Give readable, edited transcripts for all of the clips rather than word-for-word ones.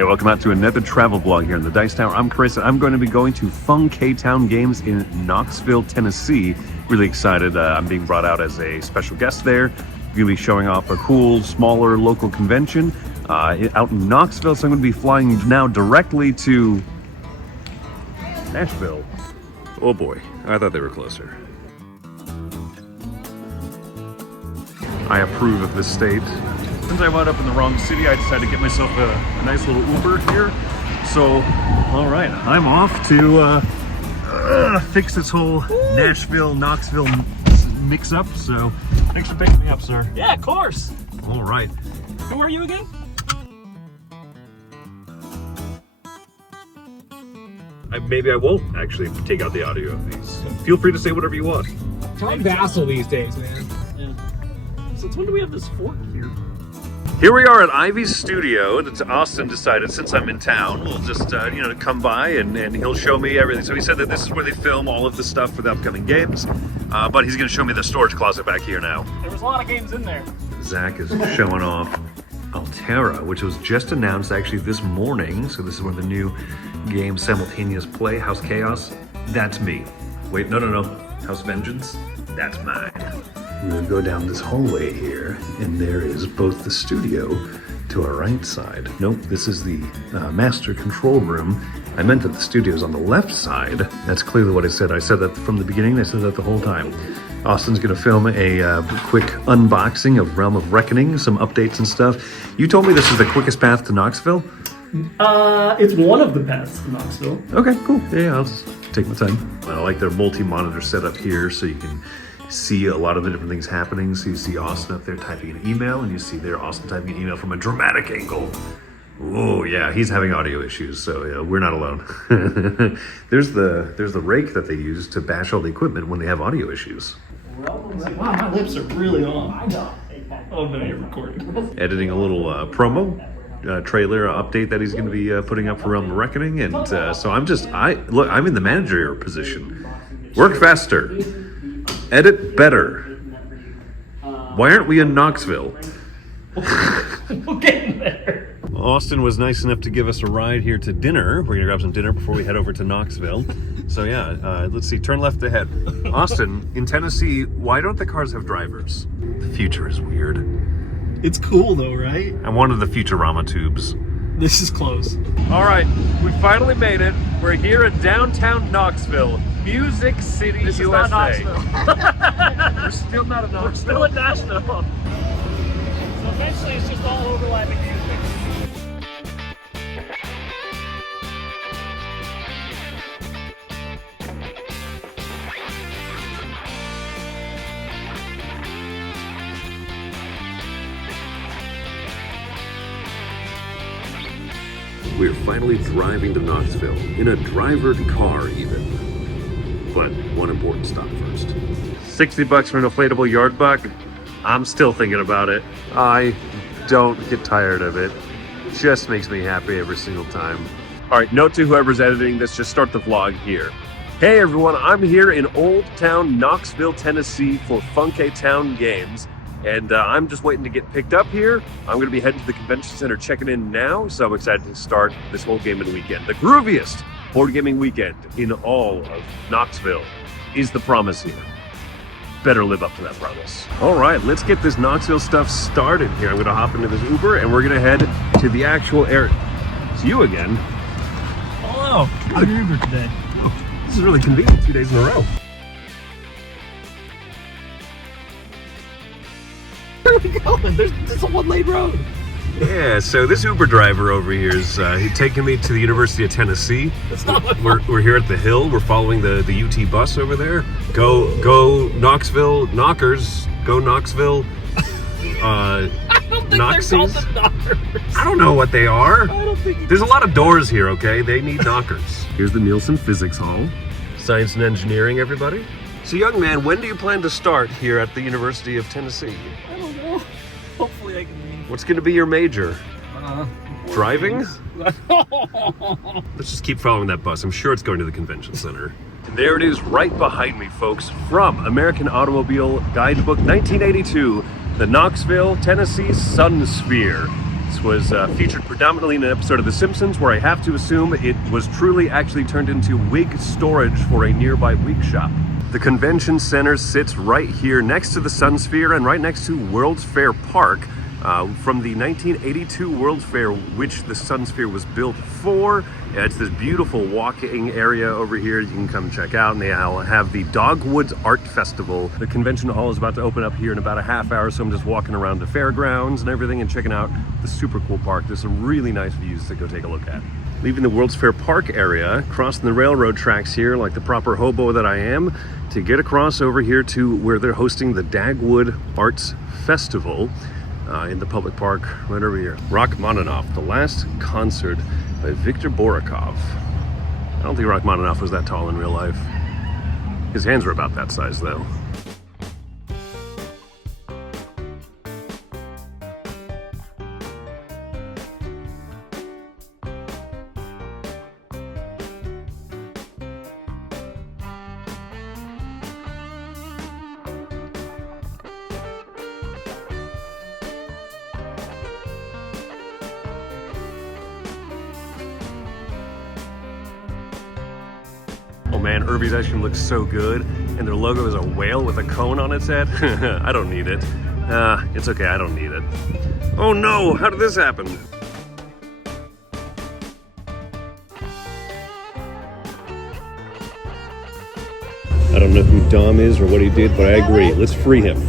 Hey, welcome out to another travel vlog here in the Dice Tower. I'm Chris. I'm going to be going to Fun-K-Town Games in Knoxville, Tennessee. Really excited. I'm being brought out as a special guest there. I'm going to be showing off a cool, smaller local convention out in Knoxville. So I'm going to be flying now directly to Nashville. Oh boy, I thought they were closer. I approve of this state. Since I wound up in the wrong city, I decided to get myself a nice little Uber here. So, all right, I'm off to fix this whole Nashville-Knoxville mix-up. So, thanks for picking me up, sir. Yeah, of course. All right. Who are you again? Maybe I won't actually take out the audio of these. So feel free to say whatever you want. Tom Vassal these days, man. Yeah. Since when do we have this fork here? Here we are at Ivy's studio, and Austin decided since I'm in town, we'll just come by and he'll show me everything. So he said that this is where they film all of the stuff for the upcoming games, but he's going to show me the storage closet back here now. There was a lot of games in there. Zach is showing off Altera, which was just announced actually this morning. So this is where the new game Simultaneous Play, House Chaos. That's me. Wait, no. House Vengeance. That's mine. We're gonna go down this hallway here, and there is both the studio to our right side. Nope, this is the master control room. I meant that the studio is on the left side. That's clearly what I said. I said that from the beginning. I said that the whole time. Austin's gonna film a quick unboxing of Realm of Reckoning, some updates and stuff. You told me this is the quickest path to Knoxville? It's one of the paths to Knoxville. Okay, cool. Yeah, I'll just take my time. I like their multi-monitor setup here, so you can see a lot of the different things happening. So you see Austin up there typing an email, and you see there Austin typing an email from a dramatic angle. Oh yeah, he's having audio issues, so yeah, we're not alone. There's the rake that they use to bash all the equipment when they have audio issues. Wow, my lips are really on. I know. Oh no, you're recording. Editing a little promo trailer update that he's going to be putting up for Realm of Reckoning, and so I'm in the manager position. Work faster. Edit better. Why aren't we in Knoxville? We'll get there. Austin was nice enough to give us a ride here to dinner. We're gonna grab some dinner before we head over to Knoxville. So yeah, let's see, turn left ahead. Austin, in Tennessee, why don't the cars have drivers? The future is weird. It's cool though, right? I'm one of the Futurama tubes. This is close. All right, we finally made it. We're here in downtown Knoxville, Music City, This USA. is not Knoxville. We're still not in Knoxville. We're still in Nashville. So eventually it's just all overlapping music. We're finally driving to Knoxville, in a drivered car even. But one important stop first. $60 for an inflatable yard buck? I'm still thinking about it. I don't get tired of it. Just makes me happy every single time. All right, note to whoever's editing this, just start the vlog here. Hey everyone, I'm here in Old Town Knoxville, Tennessee for Fun-K-Town Games. And I'm just waiting to get picked up here. I'm gonna be heading to the convention center, checking in now. So I'm excited to start this whole gaming weekend. The grooviest board gaming weekend in all of Knoxville is the promise here. Better live up to that promise. All right, let's get this Knoxville stuff started here. I'm gonna hop into this Uber and we're gonna head to the actual area. It's you again. Hello, I'm your Uber today. This is really convenient, 2 days in a row. Where are we going? There's a one-lane road. Yeah, so this Uber driver over here is taking me to the University of Tennessee. That's not my We're here at the Hill. We're following the UT bus over there. Go Knoxville, Knockers. Go Knoxville. I don't think Knoxies? they're called the Knockers. I don't know what they are. I don't think There's a lot of doors here, okay? They need knockers. Here's the Nielsen Physics Hall. Science and engineering, everybody. So young man, when do you plan to start here at the University of Tennessee? I don't know. Hopefully I can leave. What's gonna be your major? Driving? Let's just keep following that bus. I'm sure it's going to the convention center. And there it is right behind me, folks, from American Automobile Guidebook 1982, the Knoxville, Tennessee Sun Sphere. This was featured predominantly in an episode of The Simpsons, where I have to assume it was truly actually turned into wig storage for a nearby wig shop. The convention center sits right here next to the Sun Sphere and right next to World's Fair Park. From the 1982 World's Fair, which the Sun Sphere was built for. It's this beautiful walking area over here you can come check out, and they have the Dogwood Art Festival. The convention hall is about to open up here in about a half hour, so I'm just walking around the fairgrounds and everything and checking out the super cool park. There's some really nice views to go take a look at. Leaving the World's Fair Park area, crossing the railroad tracks here like the proper hobo that I am, to get across over here to where they're hosting the Dogwood Arts Festival. In the public park right over here. Rachmaninoff, the last concert by Viktor Borakov. I don't think Rachmaninoff was that tall in real life. His hands were about that size though. Oh man, Irby's ice cream looks so good, and their logo is a whale with a cone on its head. I don't need it. It's okay, I don't need it. Oh no, how did this happen? I don't know who Dom is or what he did, but I agree. Let's free him.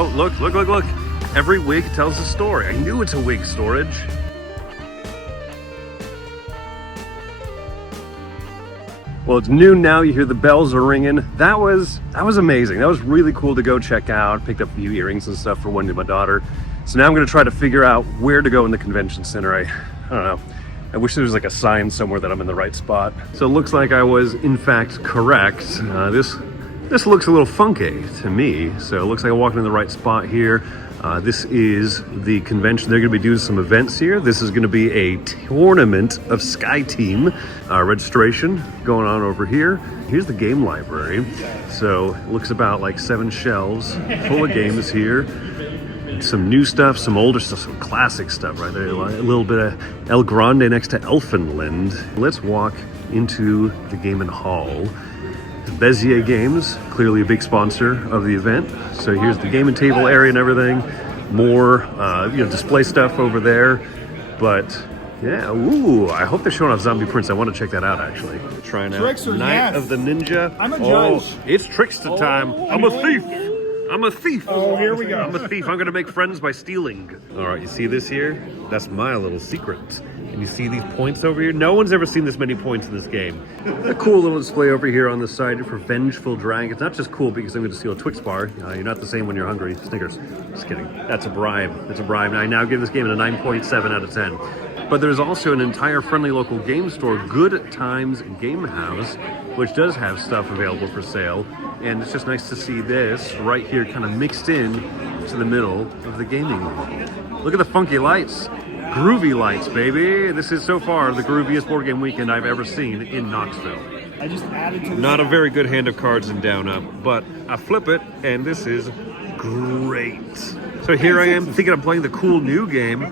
Oh, look. Every wig tells a story. I knew it's a wig storage. Well, it's noon now. You hear the bells are ringing. That was amazing. That was really cool to go check out. Picked up a few earrings and stuff for Wendy, my daughter. So now I'm going to try to figure out where to go in the convention center. I don't know. I wish there was like a sign somewhere that I'm in the right spot. So it looks like I was in fact correct. This looks a little funky to me, so it looks like I'm walking in the right spot here. This is the convention. They're going to be doing some events here. This is going to be a tournament of Sky Team registration going on over here. Here's the game library. So it looks about like 7 shelves full of games here. Some new stuff, some older stuff, some classic stuff right there. A little bit of El Grande next to Elfinland. Let's walk into the gaming hall. Bezier Games, clearly a big sponsor of the event. So here's the gaming table area and everything. More, display stuff over there. But yeah, ooh, I hope they're showing off Zombie Prince. I want to check that out actually. Trying out Trickster, Night yes. of the Ninja. I'm a judge. It's trickster time. I'm a thief. I'm a thief. Oh, here we go. I'm a thief. I'm going to make friends by stealing. All right, you see this here? That's my little secret. And you see these points over here? No one's ever seen this many points in this game. A cool little display over here on the side for Vengeful Dragon. It's not just cool because I'm going to steal a Twix bar. You're not the same when you're hungry. Snickers. Just kidding. That's a bribe. It's a bribe. I now give this game a 9.7 out of 10. But there's also an entire friendly local game store, Good Times Game House, which does have stuff available for sale. And it's just nice to see this right here kind of mixed in to the middle of the gaming hall. Look at the funky lights. Groovy lights, baby. This is so far the grooviest board game weekend I've ever seen in Knoxville. I just added to Not a very good hand of cards in down up, but I flip it and this is great. So here I am thinking I'm playing the cool new game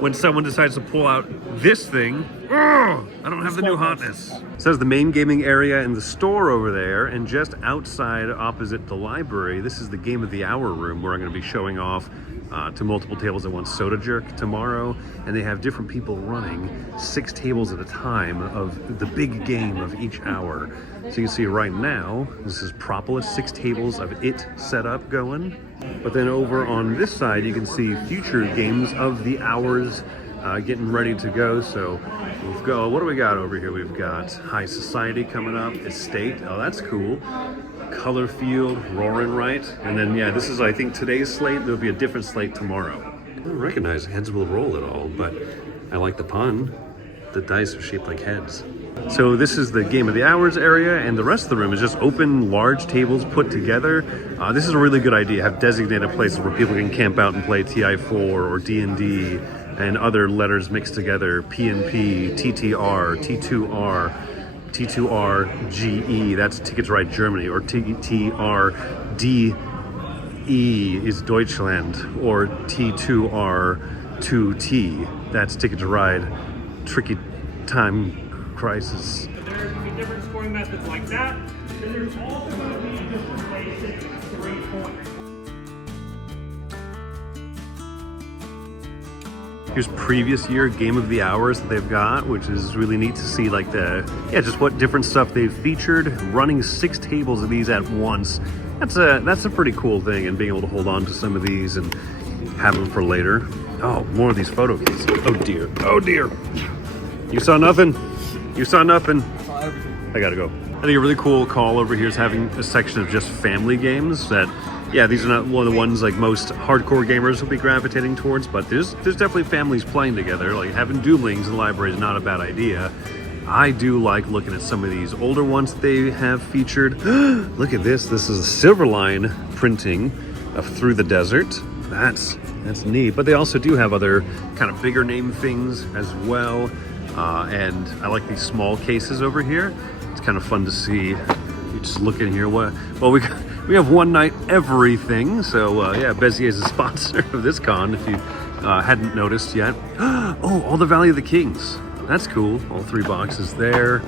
when someone decides to pull out this thing. Ugh, I don't have the new hotness. It says the main gaming area and the store over there, and just outside opposite the library, this is the Game of the Hour room where I'm going to be showing off to multiple tables at once Soda Jerk tomorrow, and they have different people running 6 tables at a time of the big game of each hour. So you can see right now, this is Propolis, 6 tables of it set up going. But then over on this side, you can see future games of the hours getting ready to go. So we've got, what do we got over here? We've got High Society coming up, Estate, oh that's cool. Color Field, Roaring Right, and then yeah, this is I think today's slate. There'll be a different slate tomorrow. I don't recognize heads will roll at all, but I like the pun. The dice are shaped like heads. So this is the Game of the Hours area, and the rest of the room is just open, large tables put together. This is a really good idea. Have designated places where people can camp out and play TI4 or D&D and other letters mixed together. PNP, TTR, T2R, T2RGE, that's Ticket to Ride Germany, or T2RDE is Deutschland, or T2R2T, that's Ticket to Ride Tricky Time Crisis. There can be different scoring methods like that, and there's also going to be different ways to 3 points. Here's previous year Game of the Hours that they've got, which is really neat to see, like just what different stuff they've featured. Running 6 tables of these at once. That's a pretty cool thing, and being able to hold on to some of these and have them for later. Oh, more of these photo keys. Oh dear, oh dear. You saw nothing? You saw nothing? I gotta go. I think a really cool call over here is having a section of just family games that, yeah, these are not one of the ones like most hardcore gamers will be gravitating towards, but there's definitely families playing together. Like having Doomlings in the library is not a bad idea. I do like looking at some of these older ones that they have featured. Look at this. This is a Silverline printing of Through the Desert. That's neat. But they also do have other kind of bigger name things as well. And I like these small cases over here. It's kind of fun to see. You just look in here. Well, we have One Night Everything. So yeah, Bezier is a sponsor of this con, if you hadn't noticed yet. Oh, all the Valley of the Kings. That's cool. All 3 boxes there.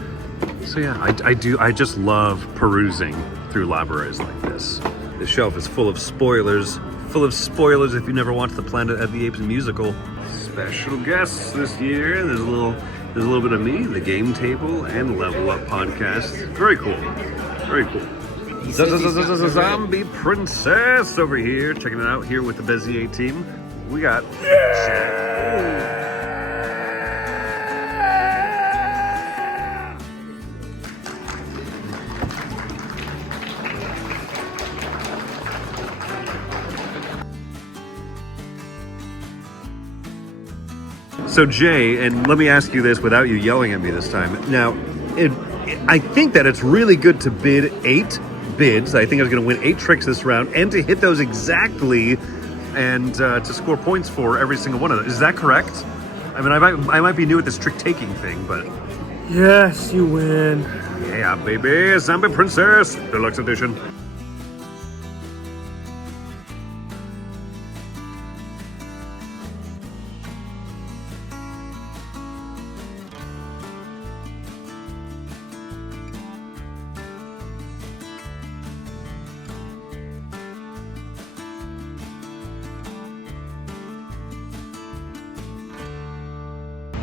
So yeah, I just love perusing through libraries like this. The shelf is full of spoilers. Full of spoilers if you never watched the Planet of the Apes musical. Special guests this year. There's a little bit of me, the game table, and Level Up podcast. Very cool. Very cool. Zombie Princess over here, checking it out here with the Bezier team. We got So Jay, and let me ask you this without you yelling at me this time. Now, I think that it's really good to bid 8 bids. I think I was going to win 8 tricks this round, and to hit those exactly, and to score points for every single one of them. Is that correct? I mean, I might be new at this trick taking thing, but Yes, you win. yeah, baby, Zombie Princess Deluxe Edition.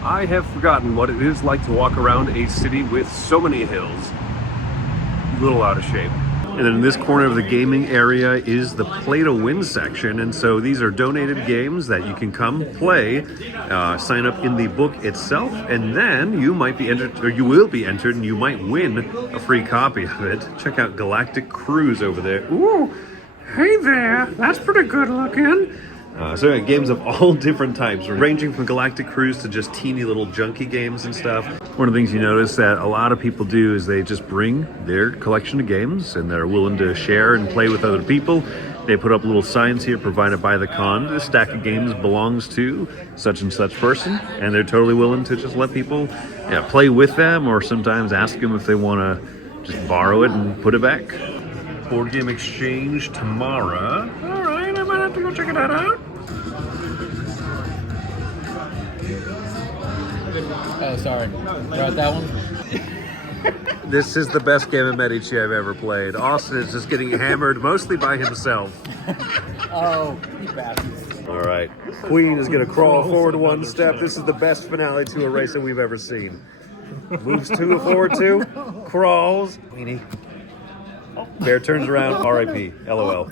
I have forgotten what it is like to walk around a city with so many hills. A little out of shape. And then in this corner of the gaming area is the Play to Win section. And so these are donated games that you can come play, sign up in the book itself, and then you might be entered, or you will be entered, and you might win a free copy of it. Check out Galactic Cruise over there. Ooh, hey there, that's pretty good looking. So yeah, games of all different types, ranging from Galactic Cruise to just teeny little junky games and stuff. One of the things you notice that a lot of people do is they just bring their collection of games and they're willing to share and play with other people. They put up little signs here provided by the con. This stack of games belongs to such and such person, and they're totally willing to just let people play with them, or sometimes ask them if they want to just borrow it and put it back. Board game exchange tomorrow. All right, I might have to go check it out. Oh, sorry. Wrote that one? This is the best game of Medici I've ever played. Austin is just getting hammered mostly by himself. Oh, you bastard. All right. Queen is going to crawl forward 1 step. This is the best finale to a race that we've ever seen. Moves 2 forward 2, crawls. Queenie. Bear turns around, RIP, LOL.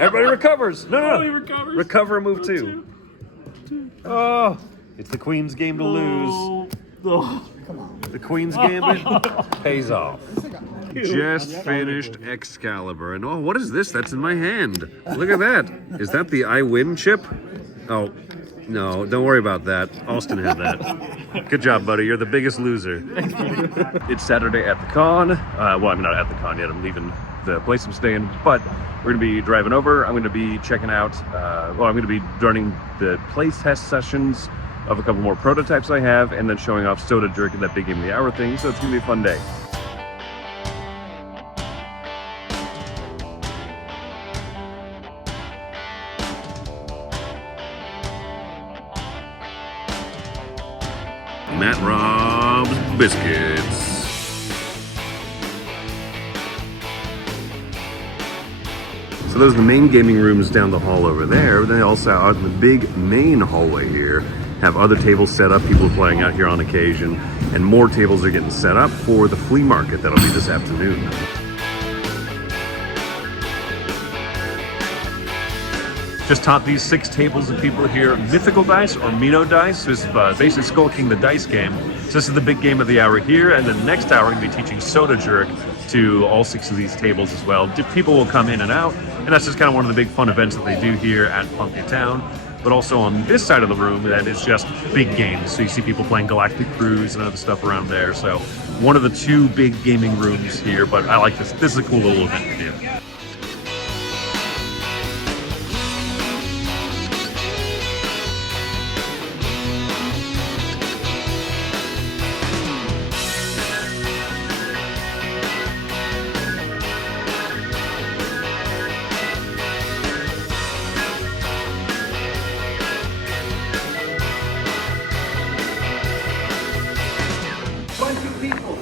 Everybody recovers. No. Recovers. Recover and move 2. Oh, it's the Queen's game to lose. The Queen's Gambit pays off. Just finished Excalibur. And oh, what is this? That's in my hand. Look at that. Is that the I Win chip? Oh, no, don't worry about that. Austin had that. Good job, buddy. You're the biggest loser. It's Saturday at the con. Well, I'm not at the con yet. I'm leaving the place I'm staying, but we're going to be driving over. I'm going to be checking out, I'm going to be running the play test sessions of a couple more prototypes I have, and then showing off Soda Jerk and that big game of the hour thing. So it's gonna be a fun day. Matt Rob's Biscuits. So those are the main gaming rooms down the hall over there. They also out in the big main hallway here have other tables set up, people playing out here on occasion, and more tables are getting set up for the flea market that'll be this afternoon. Just taught these 6 tables of people here Mythical Dice or Mino Dice, which is basically Skull King the dice game. So this is the big game of the hour here, and then next hour we're going to be teaching Soda Jerk to all 6 of these tables as well. People will come in and out, and that's just kind of one of the big fun events that they do here at Funky Town. But also on this side of the room, that is just big games. So you see people playing Galactic Cruise and other stuff around there. So one of the 2 big gaming rooms here, but I like this. This is a cool little event to do.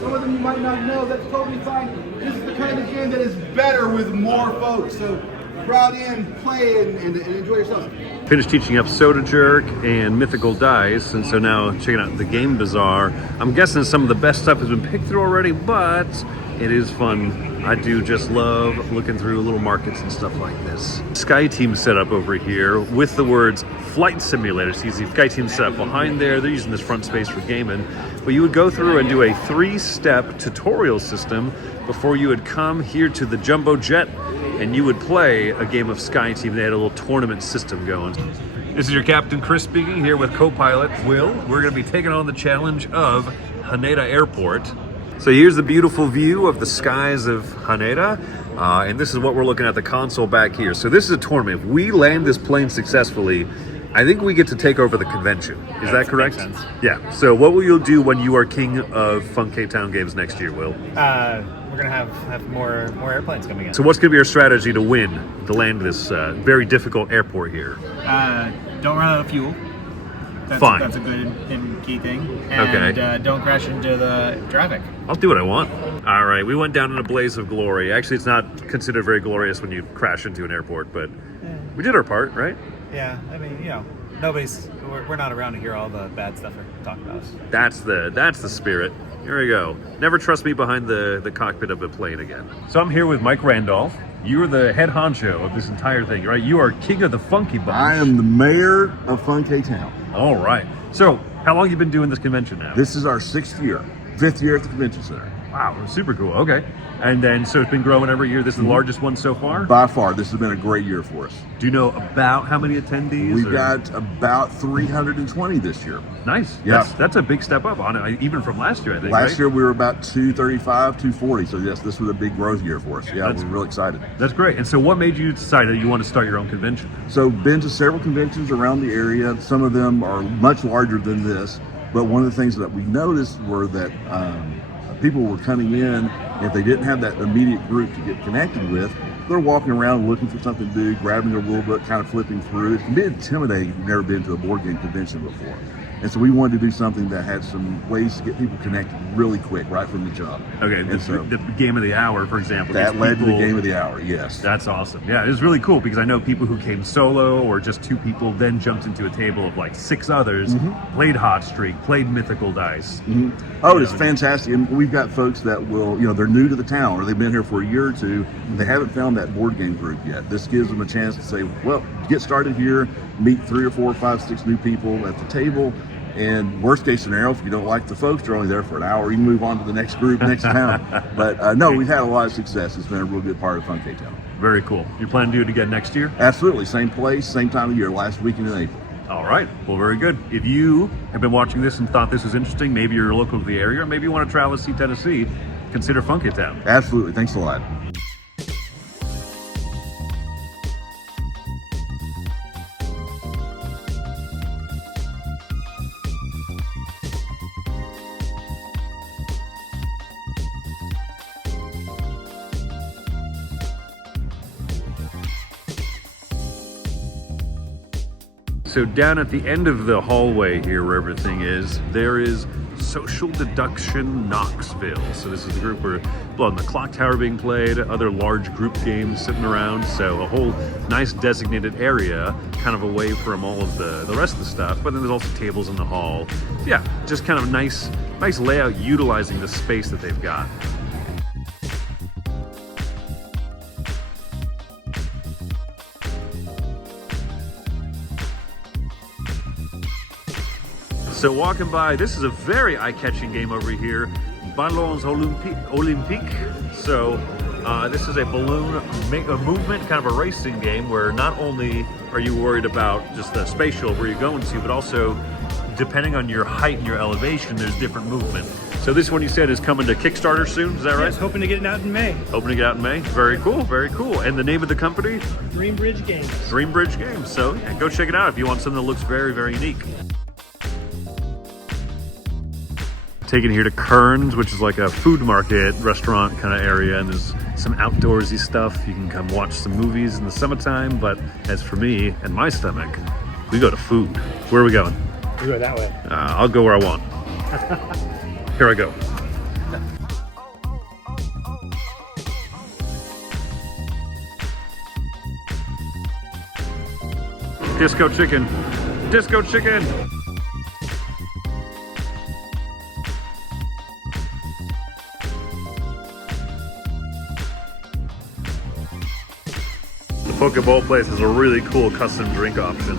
Some of them you might not know, that's totally fine. This is the kind of game that is better with more folks. So crowd in, play, and enjoy yourselves. Finished teaching up Soda Jerk and Mythical Dice, and so now checking out the Game Bazaar. I'm guessing some of the best stuff has been picked through already, but it is fun. I do just love looking through little markets and stuff like this. Sky Team set up over here with the words Flight Simulator. So you see Sky Team set up behind there. They're using this front space for gaming. But you would go through and do a 3-step tutorial system before you would come here to the Jumbo Jet and you would play a game of Sky Team. They had a little tournament system going. This is your Captain Chris speaking here with co-pilot Will. We're going to be taking on the challenge of Haneda Airport. So here's the beautiful view of the skies of Haneda, and this is what we're looking at the console back here. So this is a tournament. If we land this plane successfully, I think we get to take over the convention. Is that correct? Makes sense. Yeah. So what will you do when you are king of Funky Town Games next year, Will? We're gonna have more airplanes coming in. So what's going to be your strategy to win, to land this very difficult airport here? Don't run out of fuel. Fine. That's a good and key thing. And Okay. Don't crash into the traffic. I'll do what I want. All right, we went down in a blaze of glory. Actually, it's not considered very glorious when you crash into an airport, but we did our part, right? Yeah, I mean, you know, we're not around to hear all the bad stuff they're talking about us. That's the spirit. Here we go. Never trust me behind the cockpit of a plane again. So I'm here with Mike Randolph. You're the head honcho of this entire thing, right? You are king of the Funky Bunch. I am the mayor of Funky Town. All right. So how long have you been doing this convention now? This is our 6th year, 5th year at the convention center. Wow, super cool. Okay. And then, so it's been growing every year. This is the largest one so far? By far, this has been a great year for us. Do you know about how many attendees? We've got about 320 this year. Nice. Yeah. That's a big step up on it, even from last year, I think. Last right? year we were about 235, 240. So yes, this was a big growth year for us. Yeah, we're real excited. That's great. And so what made you decide that you want to start your own convention? So been to several conventions around the area. Some of them are much larger than this. But one of the things that we noticed were that people were coming in, and if they didn't have that immediate group to get connected with, they're walking around looking for something to do, grabbing a rule book, kind of flipping through. It can be intimidating if you've never been to a board game convention before. And so we wanted to do something that had some ways to get people connected really quick, right from the jump. Okay, And so the game of the hour, for example. that gets led to the people- game of the hour, yes. That's awesome. Yeah, it was really cool because I know people who came solo or just 2 people, then jumped into a table of like 6 others, played Hot Streak, played Mythical Dice. Oh, it's fantastic. And we've got folks that will, they're new to the town or they've been here for a year or 2 and they haven't found that board game group yet. This gives them a chance to say, well, get started here, meet 3 or 4 or 5, 6 new people at the table. And worst case scenario, if you don't like the folks, they're only there for an hour. You can move on to the next group next town. But no, we've had a lot of success. It's been a real good part of Funky Town. Very cool. You plan to do it again next year? Absolutely. Same place, same time of year, last weekend in April. All right. Well, very good. If you have been watching this and thought this was interesting, maybe you're local to the area, or maybe you want to travel to see Tennessee, consider Funky Town. Absolutely. Thanks a lot. So down at the end of the hallway here where everything is, there is Social Deduction Knoxville. So this is the group where Blood on the Clock Tower being played, other large group games sitting around. So a whole nice designated area, kind of away from all of the rest of the stuff. But then there's also tables in the hall. Yeah, just kind of nice layout utilizing the space that they've got. So walking by, this is a very eye-catching game over here, Ballons Olympiques. So this is a balloon movement, kind of a racing game where not only are you worried about just the spatial where you're going to, but also depending on your height and your elevation, there's different movement. So this one you said is coming to Kickstarter soon, is that right? Yes, hoping to get it out in May. Hoping to get out in May. Very cool, very cool. And the name of the company? Dreambridge Games. Dreambridge Games. So yeah, go check it out if you want something that looks very, very unique. Taken here to Kearns, which is like a food market restaurant kind of area, and there's some outdoorsy stuff. You can come watch some movies in the summertime, but as for me and my stomach, we go to food. Where are we going? We go that way. I'll go where I want. Here I go. Disco chicken. Disco chicken. The Pokeball place has a really cool custom drink option.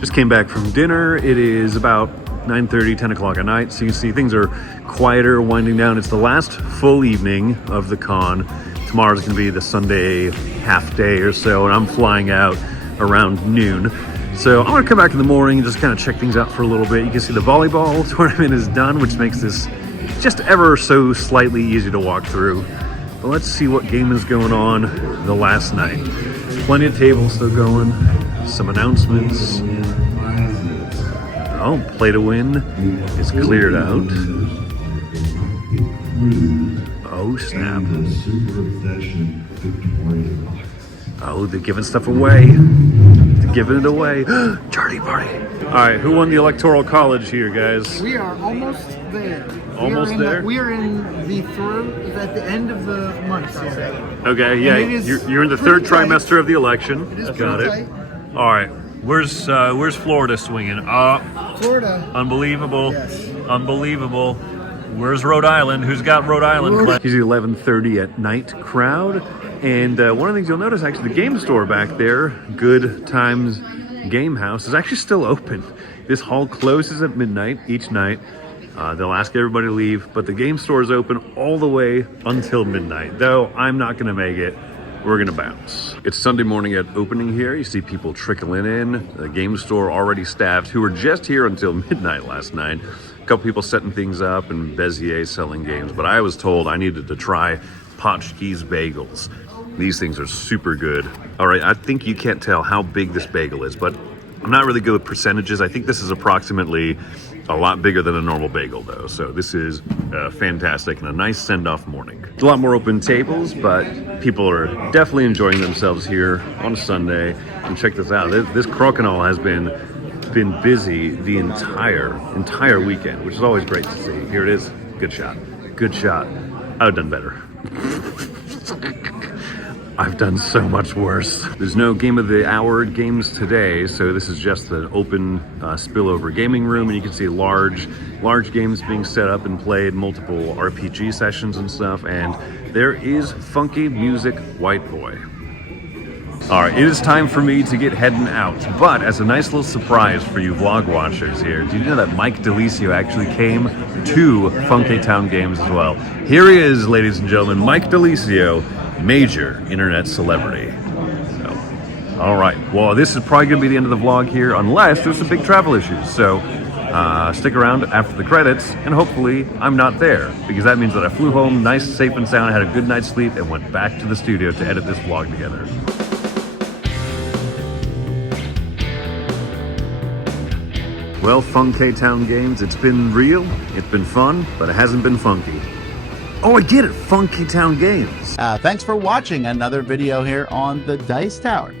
Just came back from dinner. It is about 9:30, 10 o'clock at night. So you can see things are quieter, winding down. It's the last full evening of the con. Tomorrow's gonna be the Sunday half day or so, and I'm flying out around noon. So I'm gonna come back in the morning and just kind of check things out for a little bit. You can see the volleyball tournament is done, which makes this just ever so slightly easy to walk through. But let's see what game is going on the last night. Plenty of tables still going, some announcements. Oh, play to win is cleared out. Oh, snap. Oh, they're giving stuff away. They're giving it away. Charity party. All right, who won the Electoral College here, guys? We are almost there. Almost there? We are in the at the end of the month, I'll say. Okay, yeah, you're in the third trimester of the election. It is Got it. tight. All right, where's Florida swinging? Florida. Unbelievable. Yes. Unbelievable. Where's Rhode Island? Who's got Rhode Island? Here's the 11:30 at night crowd. And one of the things you'll notice, actually, the game store back there, Good Times Game House, is actually still open. This hall closes at midnight each night. They'll ask everybody to leave, but the game store is open all the way until midnight. Though I'm not going to make it. We're going to bounce. It's Sunday morning at opening here. You see people trickling in. The game store already staffed, who were just here until midnight last night. A couple people setting things up and Bezier selling games, but I was told I needed to try Potchke's bagels. These things are super good. All right, I think you can't tell how big this bagel is, but I'm not really good with percentages. I think this is approximately a lot bigger than a normal bagel though. So this is fantastic and a nice send-off morning. A lot more open tables, but people are definitely enjoying themselves here on a Sunday. And check this out. This crokinole has been busy the entire weekend, which is always great to see. Here it is. Good shot. Good shot. I've done better. I've done so much worse. There's no game of the hour games today, so this is just an open spillover gaming room, and you can see large games being set up and played, multiple RPG sessions and stuff, and there is funky music White Boy. All right, it is time for me to get heading out, but as a nice little surprise for you vlog watchers here, did you know that Mike DeLisio actually came to Funky Town Games as well? Here he is, ladies and gentlemen, Mike DeLisio, major internet celebrity. So, all right, well, this is probably gonna be the end of the vlog here, unless there's some big travel issues. So stick around after the credits, and hopefully I'm not there, because that means that I flew home nice, safe and sound, had a good night's sleep, and went back to the studio to edit this vlog together. Well, Funky Town Games, it's been real, it's been fun, but it hasn't been funky. Oh, I get it. Funky Town Games. Thanks for watching another video here on the Dice Tower.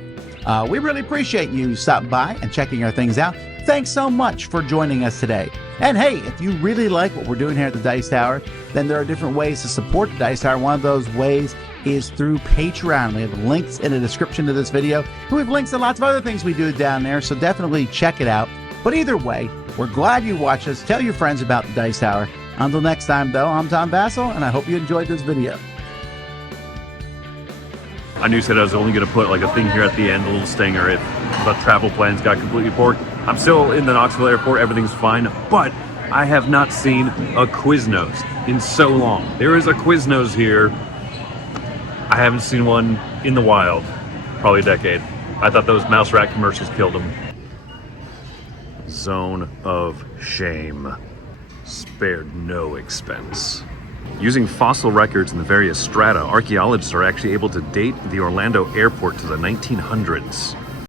We really appreciate you stopping by and checking our things out. Thanks so much for joining us today. And hey, if you really like what we're doing here at the Dice Tower, then there are different ways to support the Dice Tower. One of those ways is through Patreon. We have links in the description of this video. And we have links to lots of other things we do down there, so definitely check it out. But either way, we're glad you watched us. Tell your friends about the Dice Tower. Until next time, though, I'm Tom Bassel, and I hope you enjoyed this video. I knew said I was only going to put like a thing here at the end, a little stinger if the travel plans got completely porked. I'm still in the Knoxville airport, everything's fine, but I have not seen a Quiznos in so long. There is a Quiznos here. I haven't seen one in the wild, probably a decade. I thought those mouse rat commercials killed them. Zone of shame. Spared no expense. Using fossil records in the various strata, archaeologists are actually able to date the Orlando airport to the 1900s.